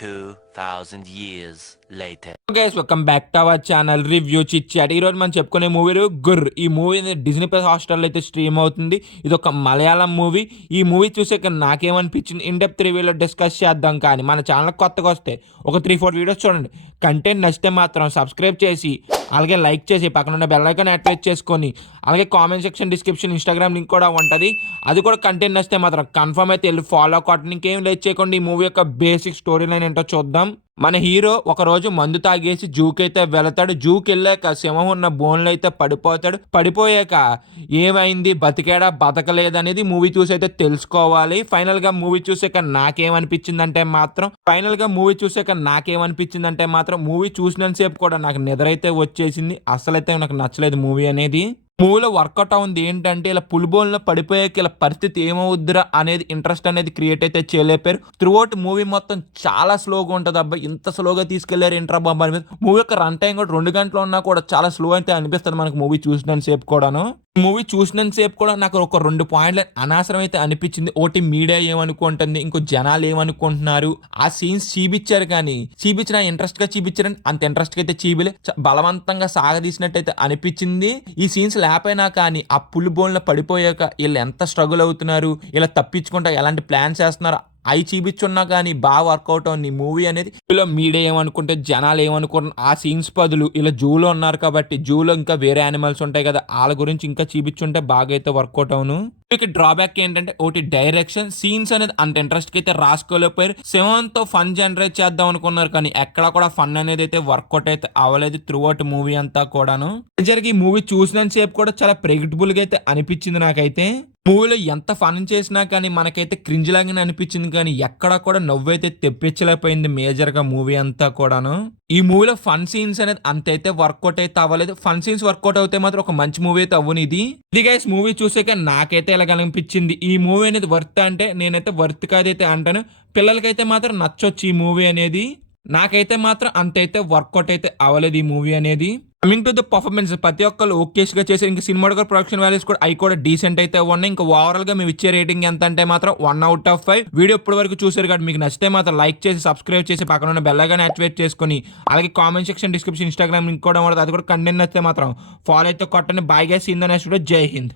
2,000 years later. Guys welcome back to our channel review chit chat. ఈ రోజు మనం చెప్పుకునే మూవీ గుర్. ఈ మూవీ డిజ్నీ ప్లస్ హాట్‌స్టార్లో అయితే స్ట్రీమ్ అవుతుంది. ఇది ఒక మలయాళం మూవీ. ఈ మూవీ చూసాక నాకేమనిపించింది ఇన్ డెప్త్ రివ్యూలో డిస్కస్ చేద్దాం. కానీ మన ఛానల్ కొత్తగా వస్తే ఒక 3-4 వీడియోస్ చూడండి. కంటెంట్ నచ్చితే మాత్రం సబ్స్క్రైబ్ చేసి అలాగే లైక్ చేసి పక్కన ఉన్న బెల్ ఐకాన్ యాక్టివేట్ చేసుకొని అలాగే comment section description Instagram link కూడా ఉంటుంది. అది కూడా కంటెంట్ నచ్చితే మాత్రం కన్ఫర్మ్ అయితే వెళ్ళి ఫాలో కొట్టండి. ఇంకేం లేట్ చేయకుండా ఈ మూవీ యొక్క బేసిక్ స్టోరీ లైన్ ఏంటో చూద్దాం. మన హీరో ఒకరోజు మందు తాగేసి జూకి అయితే వెళతాడు. జూకి వెళ్ళాక సింహం ఉన్న బోన్లు అయితే పడిపోతాడు. పడిపోయాక ఏమైంది, బతికాడా బతకలేదనేది మూవీ చూసి అయితే తెలుసుకోవాలి. ఫైనల్ గా మూవీ చూసాక నాకేమనిపించిందంటే మాత్రం మూవీ చూసినంత సేపు కూడా నాకు నిద్ర అయితే వచ్చేసింది. అసలైతే నాకు నచ్చలేదు మూవీ అనేది. మూవీలో వర్కౌట్ అవుతుంది ఏంటంటే ఇలా పులిబోన్లో పడిపోయాక ఇలా పరిస్థితి ఏమవుద్దిరా అనేది ఇంట్రెస్ట్ అనేది క్రియేట్ అయితే చేయలేపారు. త్రూఅవుట్ మూవీ మొత్తం చాలా స్లోగా ఉంటుంది. అబ్బాయి ఇంత స్లోగా తీసుకెళ్లారు ఏంట్రా బాబా అని. మూవీ యొక్క రన్ టైం కూడా 2 గంటలు ఉన్నా కూడా చాలా స్లో అయితే అనిపిస్తుంది మనకు మూవీ చూసినంత సేపు కూడాను. మూవీ చూసినంత సేపు కూడా నాకు ఒక 2 పాయింట్లు అనవసరం అయితే అనిపించింది. ఒకటి మీడియా ఏమనుకుంటుంది, ఇంకో జనాలు ఏమనుకుంటున్నారు. ఆ సీన్స్ చూపించారు కానీ చూపించిన ఇంట్రెస్ట్ గా చూపించారని అంత ఇంట్రెస్ట్ గా అయితే చూపిలే. బలవంతంగా సాగదీసినట్టు అయితే అనిపించింది. ఈ సీన్స్ లేకపోయినా కానీ ఆ పులి బోన్లో పడిపోయాక వీళ్ళు ఎంత స్ట్రగుల్ అవుతున్నారు, ఇలా తప్పించుకుంటా ఎలాంటి ప్లాన్స్ చేస్తున్నారు అవి చూపించున్నా కానీ బాగా వర్కౌట్ అవుతుంది మూవీ అనేది. ఇలా మీడియా ఏమనుకుంటే జనాలు ఏమనుకుంటున్నారు, ఆ సీన్స్ బదులు ఇలా జూలో ఉన్నారు కాబట్టి జూలో ఇంకా వేరే యానిమల్స్ ఉంటాయి కదా వాళ్ళ గురించి ఇంకా చూపించుంటే బాగా అయితే వర్కౌట్ అవును. డ్రాబ్యాక్ ఏంటంటే ఒకటి డైరెక్షన్, సీన్స్ అనేది అంత ఇంట్రెస్ట్ కి అయితే రాసుకోలేకపోయారు. సెవెన్ తో ఫన్ జనరేట్ చేద్దాం అనుకున్నారు కానీ ఎక్కడ కూడా ఫన్ అనేది అయితే వర్కౌట్ అయితే అవ్వలేదు త్రూఅవుట్ మూవీ అంతా కూడాను. జరిగి ఈ మూవీ చూసినంత సేపు కూడా చాలా ప్రెడిక్టబుల్ గా అయితే అనిపించింది నాకైతే. మూవీలో ఎంత ఫన్ చేసినా కానీ మనకైతే క్రింజ్ లాగానే అనిపించింది కానీ ఎక్కడా కూడా నవ్వైతే తెప్పించలేకపోయింది మేజర్ గా మూవీ అంతా కూడాను. ఈ మూవీలో ఫన్ సీన్స్ అనేది అంతైతే వర్కౌట్ అయితే అవ్వలేదు. ఫన్ సీన్స్ వర్కౌట్ అవుతే మాత్రం ఒక మంచి మూవీ అయితే అవ్వను ఇది గైస్. మూవీ చూసాక నాకైతే ఇలా అనిపించింది ఈ మూవీ అనేది వర్త్ అంటే నేనైతే వర్త్ కాదైతే అంటాను. పిల్లలకైతే మాత్రం నచ్చొచ్చు ఈ మూవీ అనేది. నాకైతే మాత్రం అంతైతే వర్కౌట్ అయితే అవ్వలేదు ఈ మూవీ అనేది. కమింగ్ టు ద పర్ఫార్మెన్స్ ప్రతి ఒక్కరు ఓకేస్గా చేశారు. ఇంకా సినిమాటోగ్రఫీ ప్రొడక్షన్ వాల్యూస్ కూడా అవి కూడా డీసెంట్ అయితే ఉన్నాయి. ఇంకా ఓవరాల్ గా మేము ఇచ్చే రేటింగ్ ఎంత అంటే మాత్రం 1/5. వీడియో ఇప్పటి వరకు చూసారు కాబట్టి మీకు నచ్చితే మాత్రం లైక్ చేసి సబ్స్క్రైబ్ చేసి పక్కన ఉన్న బెల్ ఐకాన్ యాక్టివేట్ చేసుకొని అలాగే comment section description Instagram link కూడా ఉంటుంది. అది కూడా కంటెంట్ నచ్చితే మాత్రం ఫాలో అయితే కొట్టండి. Bye guys. In the next video. జై హింద్.